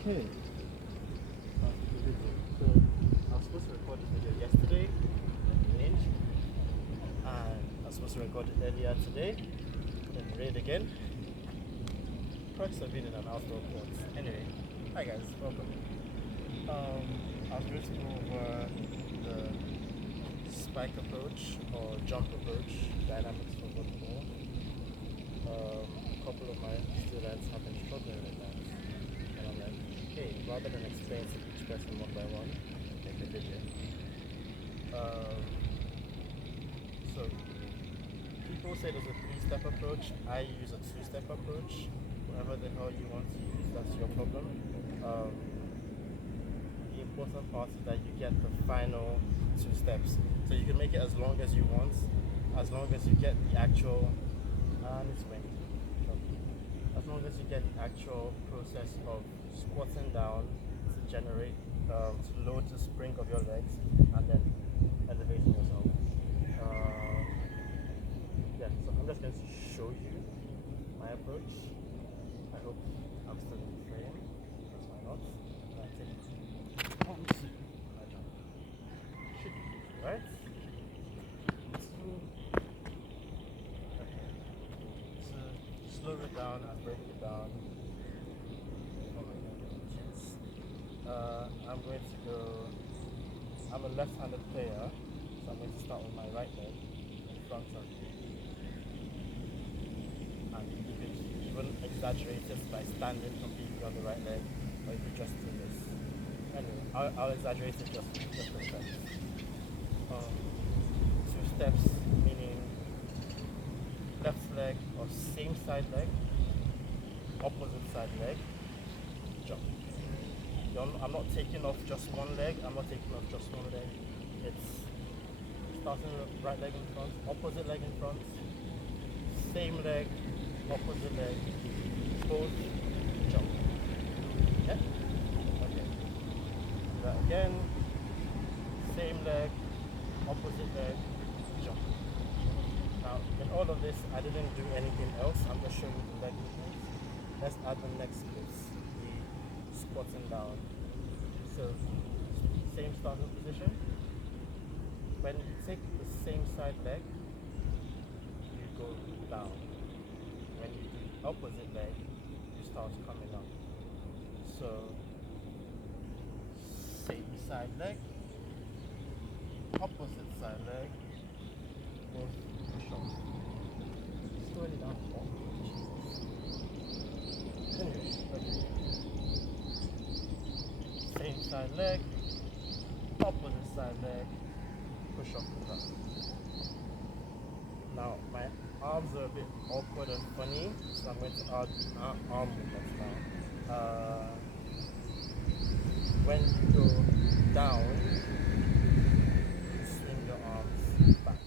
Okay. So I was supposed to record this video yesterday, then changed, and I was supposed to record it earlier today, then raid again. Perks have been in an outdoor court. Anyway, hi guys, welcome. I was going to go over the spike approach or jump approach dynamics for volleyball. A couple of my students have been struggling with that. And I'm like, hey, rather than explain to each person one by one, make a video. So people say there's a three-step approach. I use a two-step approach. Whatever the hell you want to use, that's your problem. The important part is that you get the final two steps. So you can make it as long as you want, as long as you get the actual, as long as you get the actual process of squatting down to generate, to load the spring of your legs, and then elevating yourself. Yeah, so I'm just going to show you my approach. I hope I'm still in frame, because why not? Take it. 1, 2, I jump. Should be easy, right? 2, okay. To slow it down and break it down. Oh my god, yes. I'm going to go. I'm a left-handed player, so I'm going to start with my right leg in front of me. And you could even exaggerate it by standing completely on the right leg, or you could just do this. Anyway, I'll exaggerate it just for effect. 2 steps, meaning left leg or same side leg, opposite side leg, jump. I'm not taking off just one leg, I'm not taking off just one leg. It's starting with right leg in front, opposite leg in front, same leg, opposite leg, both, jump. Yeah? Okay. Do that again. Same leg, opposite leg, jump. Now, in all of this, I didn't do anything else. I'm just showing you the leg movements. Let's add the next bits, the squatting down. So, same starting position. When you take the same side leg, you go down. When you do the opposite leg, you start coming up. So, same side leg, opposite side leg, both push up. Slowly down. Oh, Jesus. Anyway, okay. Same side leg, opposite side leg, push up and down. Now, my arms are a bit awkward and funny, so I'm going to add arm movements now. When you go down, you swing your arms back.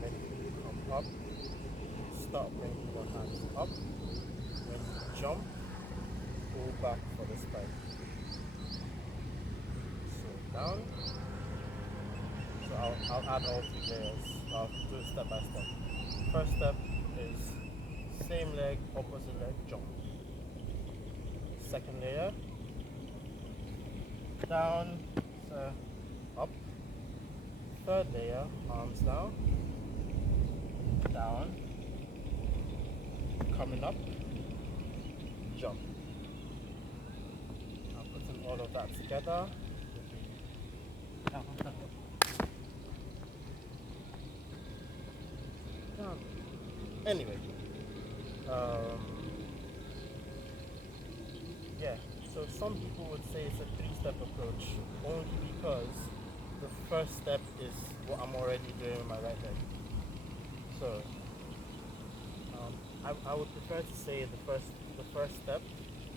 When you come up, start bringing your hands up. When you jump, go back for the spike. So down. So I'll add all 3 layers. I'll do it step by step. First step is same leg, opposite leg, jump. Second layer, down, up. Third layer, arms down, down, coming up, jump. I'm putting all of that together. Down. Anyway, yeah, so some people would say it's a 3-step approach only because the first step is what I'm already doing with my right leg. So I would prefer to say the first step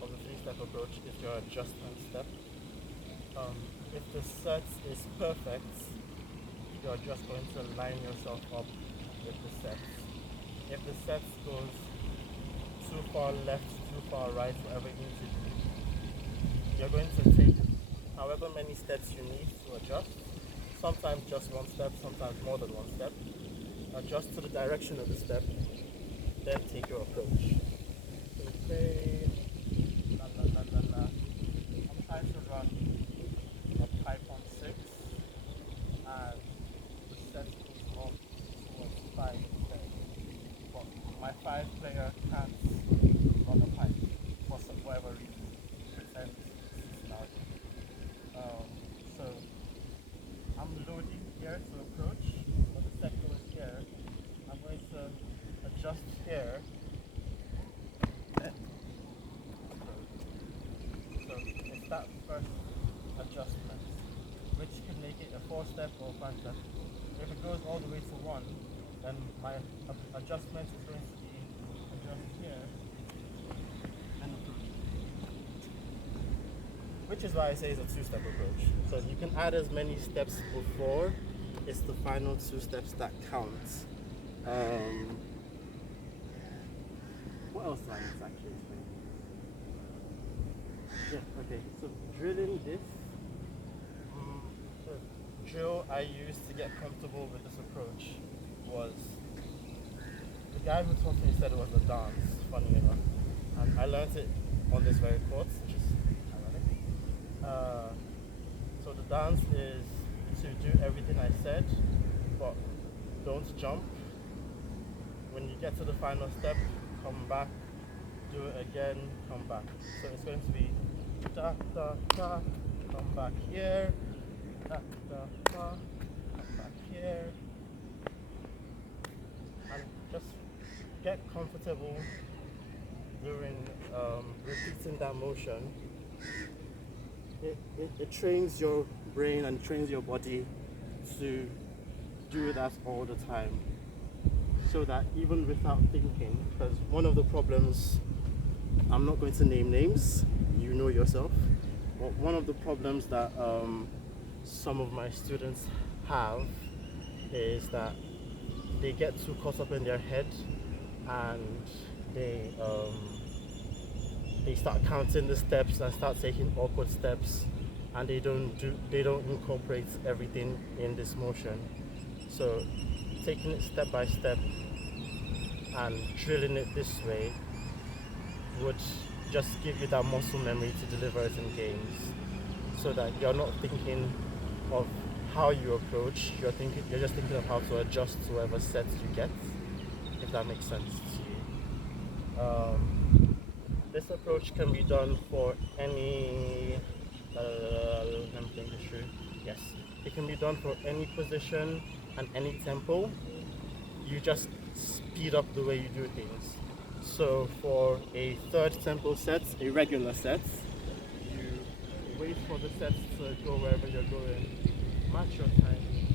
of the 3-step approach is your adjustment step. If the set is perfect, you're just going to line yourself up with the sets. If the set goes too far left, too far right, whatever you need to do, you're going to take however many steps you need to adjust. Sometimes just 1 step, sometimes more than 1 step. Adjust to the direction of the step, then take your approach. Okay. La, la, la, la, that first adjustment, which can make it a 4-step or 5-step. If it goes all the way to 1, then my adjustment is going to be adjust here and approach. Which is why I say it's a 2-step approach. So you can add as many steps before, it's the final 2 steps that count. What else do I need to actually explain? Yeah, okay, so drilling this, the drill I used to get comfortable with this approach was, the guy who taught me said it was a dance, funny enough. And I learned it on this very court, which is ironic. So the dance is to do everything I said, but don't jump. When you get to the final step, come back, do it again, come back. So it's going to be da da da, come back here, da da da, come back here, and just get comfortable during repeating that motion. It trains your brain and trains your body to do that all the time, so that even without thinking, because one of the problems, I'm not going to name names, you know yourself, but one of the problems that some of my students have is that they get too caught up in their head and they start counting the steps and start taking awkward steps, and they don't incorporate everything in this motion. So taking it step by step and drilling it this way would just give you that muscle memory to deliver it in games, so that you're not thinking of how you approach, you're just thinking of how to adjust to whatever sets you get, if that makes sense to you. This approach can be done for any, let me think this through. Yes, it can be done for any position and any tempo. You just speed up the way you do things. So for a 3rd tempo set, a regular set, you wait for the sets to go wherever you're going, match your timing,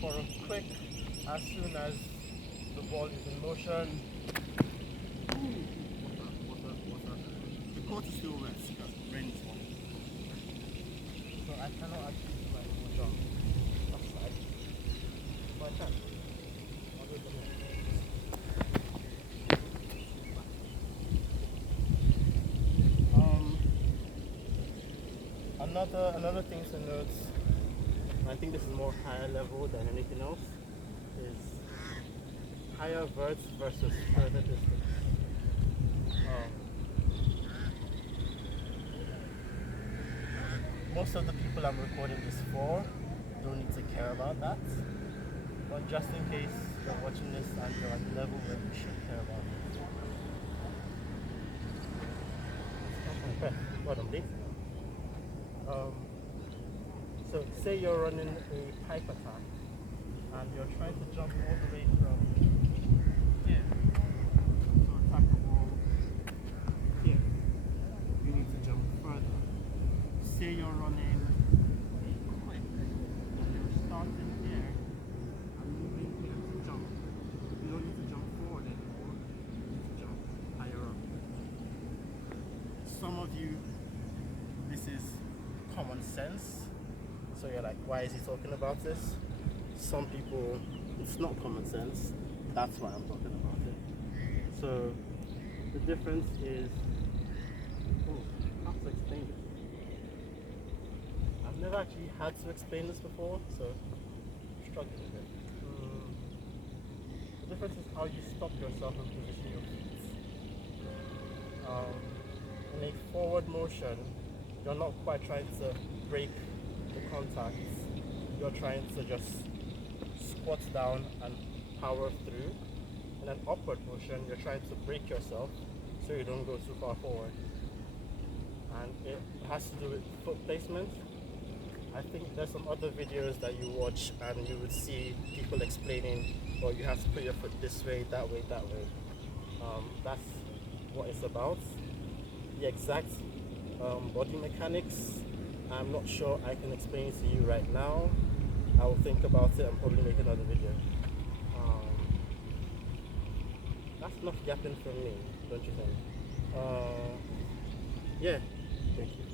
for a quick, as soon as the ball is in motion, the court is still wet because rain is falling. So I cannot actually do my full jump outside. But I can. I'll do it from here. Another thing to note, I think this is more higher level than anything else, is higher verts versus further distance. Most of the people I'm recording this for don't need to care about that, but just in case you're watching this and you're at the level where you should care about it. Well done, please. So say you're running a pipe attack and you're trying to jump all the way from here to attack the ball here. You need to jump further. Say you're running quick and you're starting here and moving here to jump. You don't need to jump forward anymore, you need to jump higher up. Some of you, this is common sense, so you're like, why is he talking about this? Some people, it's not common sense, that's why I'm talking about it. So the difference is, how to explain this? I've never actually had to explain this before, so I'm struggling with it. The difference is how you stop yourself and position your feet. In a forward motion, you're not quite trying to break the contact, you're trying to just squat down and power through. In an upward motion, you're trying to break yourself so you don't go too far forward. And it has to do with foot placement. I think there's some other videos that you watch and you would see people explaining, oh, you have to put your foot this way, that way, that way. That's what it's about. the exact body mechanics, I'm not sure I can explain it to you right now. I will think about it and probably make another video. That's enough yapping from me, don't you think? Yeah, thank you.